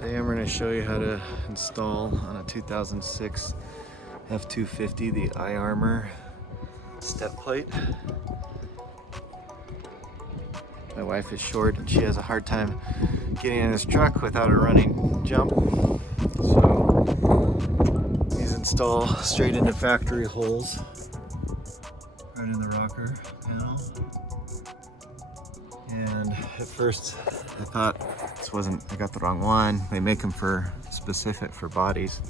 Today I'm going to show you how to install on a 2006 F250 the iArmor step plate. My wife is short and she has a hard time getting in this truck without a running jump. So these install straight into factory holes right in the rocker panel. And at first I thought I got the wrong one. They make them for specific for bodies,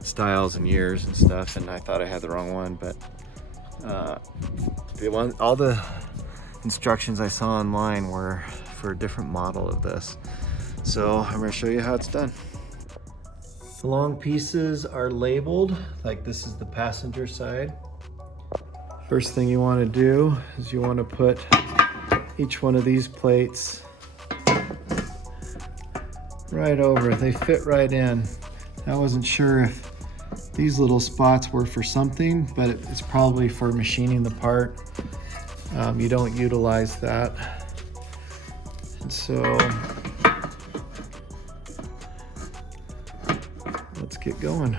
styles and years and stuff, and I thought I had the wrong one, but all the instructions I saw online were for a different model of this. So I'm going to show you how it's done. The long pieces are labeled, like this is the passenger side. First thing you want to do is you want to put each one of these plates right over. They fit right in. I wasn't sure if these little spots were for something, but it's probably for machining the part. You don't utilize that. And so let's get going.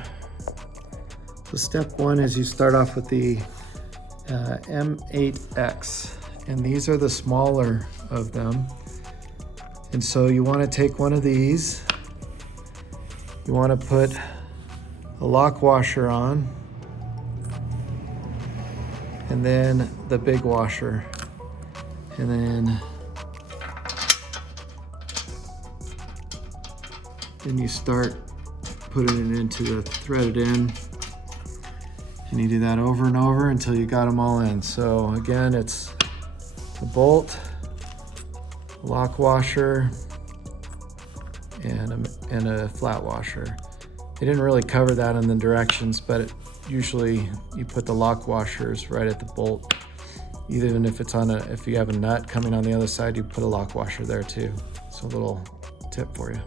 So step one is you start off with the M8X, and these are the smaller of them. And so you want to take one of these, you want to put a lock washer on, and then the big washer, and then you start putting it into the threaded end, and you do that over and over until you got them all in. So again, it's a bolt, a lock washer, and a flat washer. They didn't really cover that in the directions, but usually you put the lock washers right at the bolt. Even if if you have a nut coming on the other side, you put a lock washer there too. It's a little tip for you.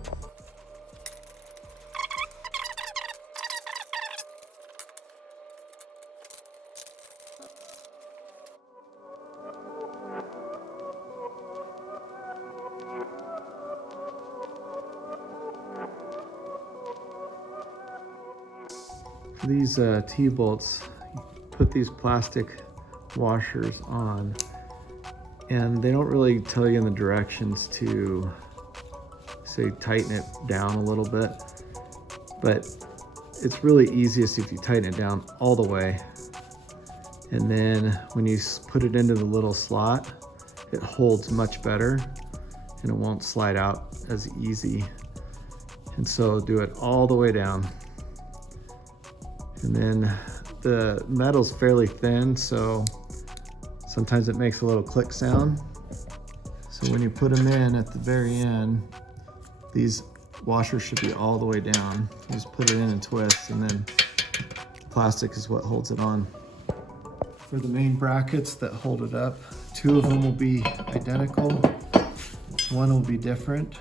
These T-bolts, put these plastic washers on, and they don't really tell you in the directions to say tighten it down a little bit, but it's really easiest if you tighten it down all the way, and then when you put it into the little slot, it holds much better and it won't slide out as easy. And so do it all the way down. And then the metal's fairly thin, so sometimes it makes a little click sound. So when you put them in at the very end, these washers should be all the way down. You just put it in and twist, and then plastic is what holds it on. For the main brackets that hold it up, two of them will be identical, one will be different,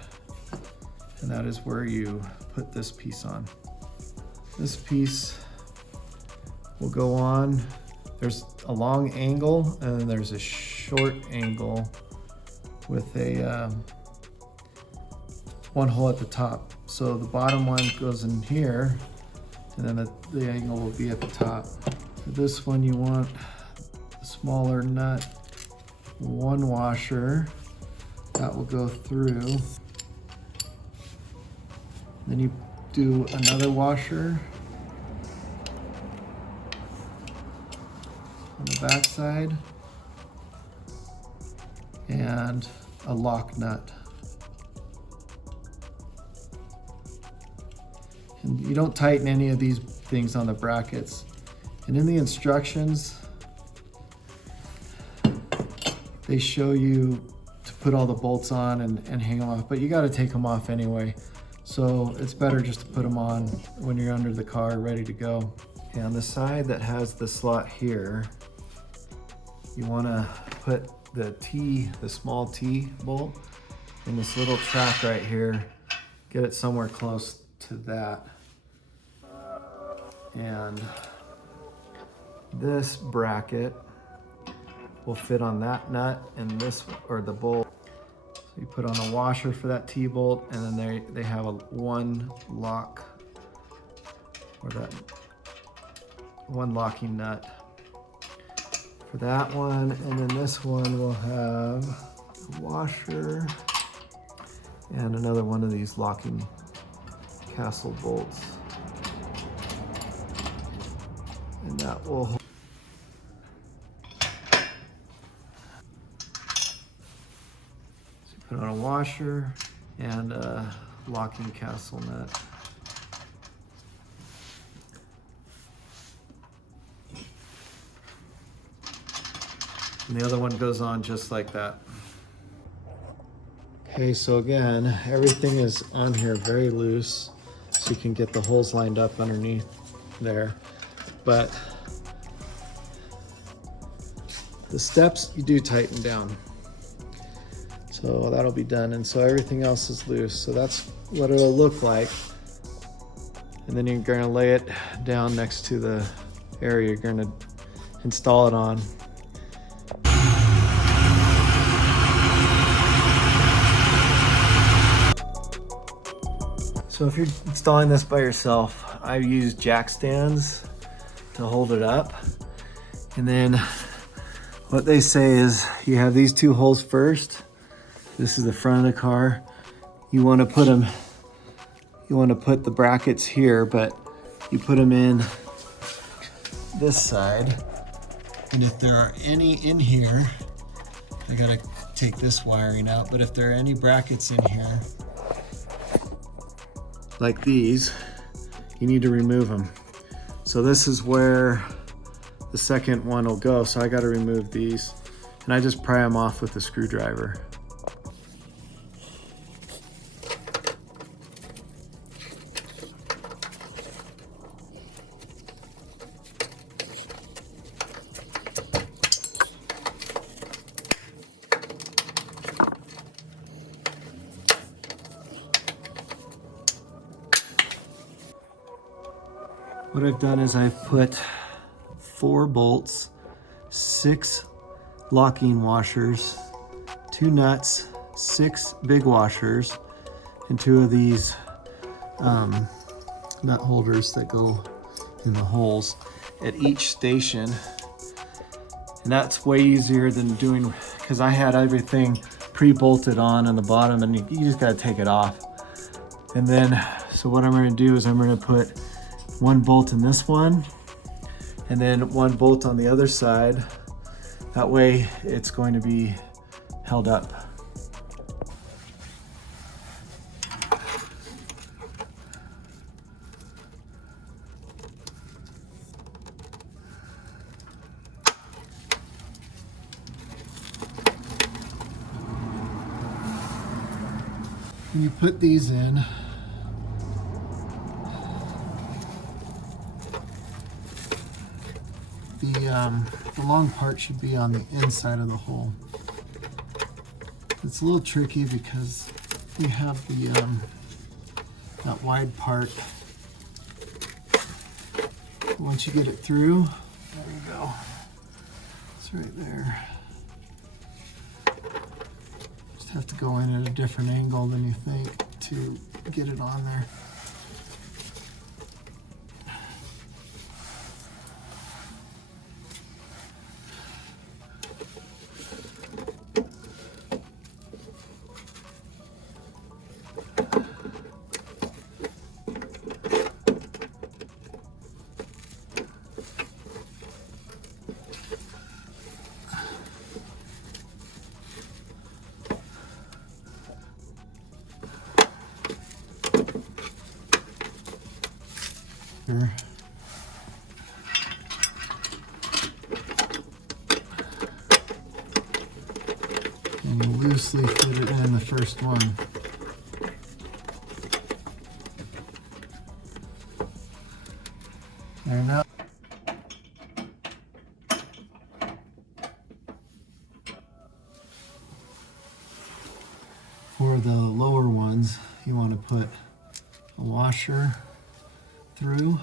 and that is where you put this piece on. This piece will go on. There's a long angle and then there's a short angle with a one hole at the top. So the bottom one goes in here, and then the angle will be at the top. For this one, you want a smaller nut, one washer that will go through. Then you do another washer on the back side, and a lock nut. And you don't tighten any of these things on the brackets. And in the instructions, they show you to put all the bolts on and hang them off, but you got to take them off anyway. So it's better just to put them on when you're under the car ready to go. And on the side that has the slot here, you want to put the small T bolt in this little track right here. Get it somewhere close to that. And this bracket will fit on that nut and this, or the bolt. So you put on a washer for that T-bolt, and then they have a one lock, or that one locking nut for that one. And then this one will have a washer and another one of these locking castle bolts. And that will hold. So you put on a washer and a locking castle nut. And the other one goes on just like that. Okay, so again, everything is on here very loose, so you can get the holes lined up underneath there. But the steps you do tighten down. So that'll be done. And so everything else is loose. So that's what it'll look like. And then you're gonna lay it down next to the area you're gonna install it on. So if you're installing this by yourself, I use jack stands to hold it up. And then what they say is you have these two holes first. This is the front of the car. You want to put the brackets here, but you put them in this side. And if there are any in here, I gotta take this wiring out, but if there are any brackets in here, like these, you need to remove them. So this is where the second one will go. So I got to remove these, and I just pry them off with a screwdriver. What I've done is I've put 4 bolts, 6 locking washers, 2 nuts, 6 big washers, and 2 of these nut holders that go in the holes at each station. And that's way easier than doing, because I had everything pre-bolted on the bottom, and you just gotta take it off. And then, so what I'm gonna do is I'm gonna put 1 bolt in this one, and then 1 bolt on the other side. That way it's going to be held up. When you put these in, the long part should be on the inside of the hole. It's a little tricky because you have the that wide part. Once you get it through, there you go. It's right there. Just have to go in at a different angle than you think to get it on there. Here. And you loosely put it in the first one. There now. For the lower ones, you want to put a washer through.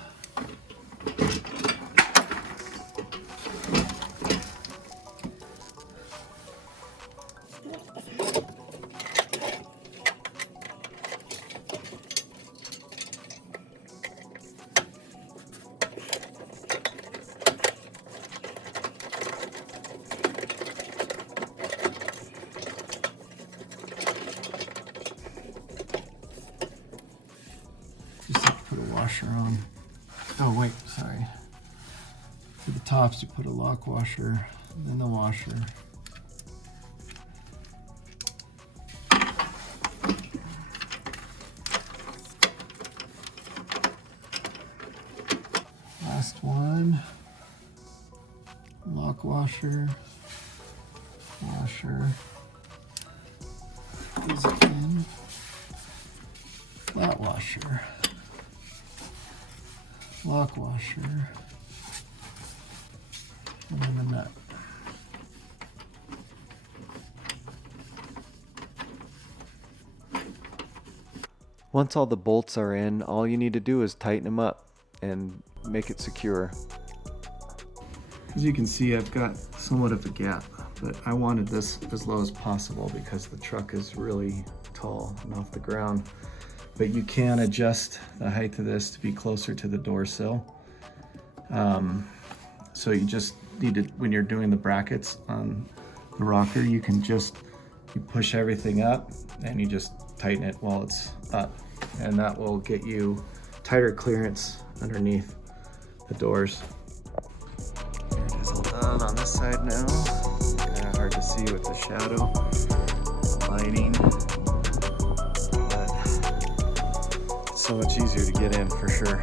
washer on. Oh wait, sorry. For the tops you put a lock washer, then the washer. Last one. Lock washer. Washer. Goes in. Flat washer. Lock washer. And then the nut. Once all the bolts are in, all you need to do is tighten them up and make it secure. As you can see, I've got somewhat of a gap, but I wanted this as low as possible because the truck is really tall and off the ground. But you can adjust the height of this to be closer to the door sill. So you just need to, when you're doing the brackets on the rocker, you push everything up and you just tighten it while it's up. And that will get you tighter clearance underneath the doors. Here it is all done on this side now. Kind of hard to see with the shadow, lighting, but it's so much easier to get in for sure.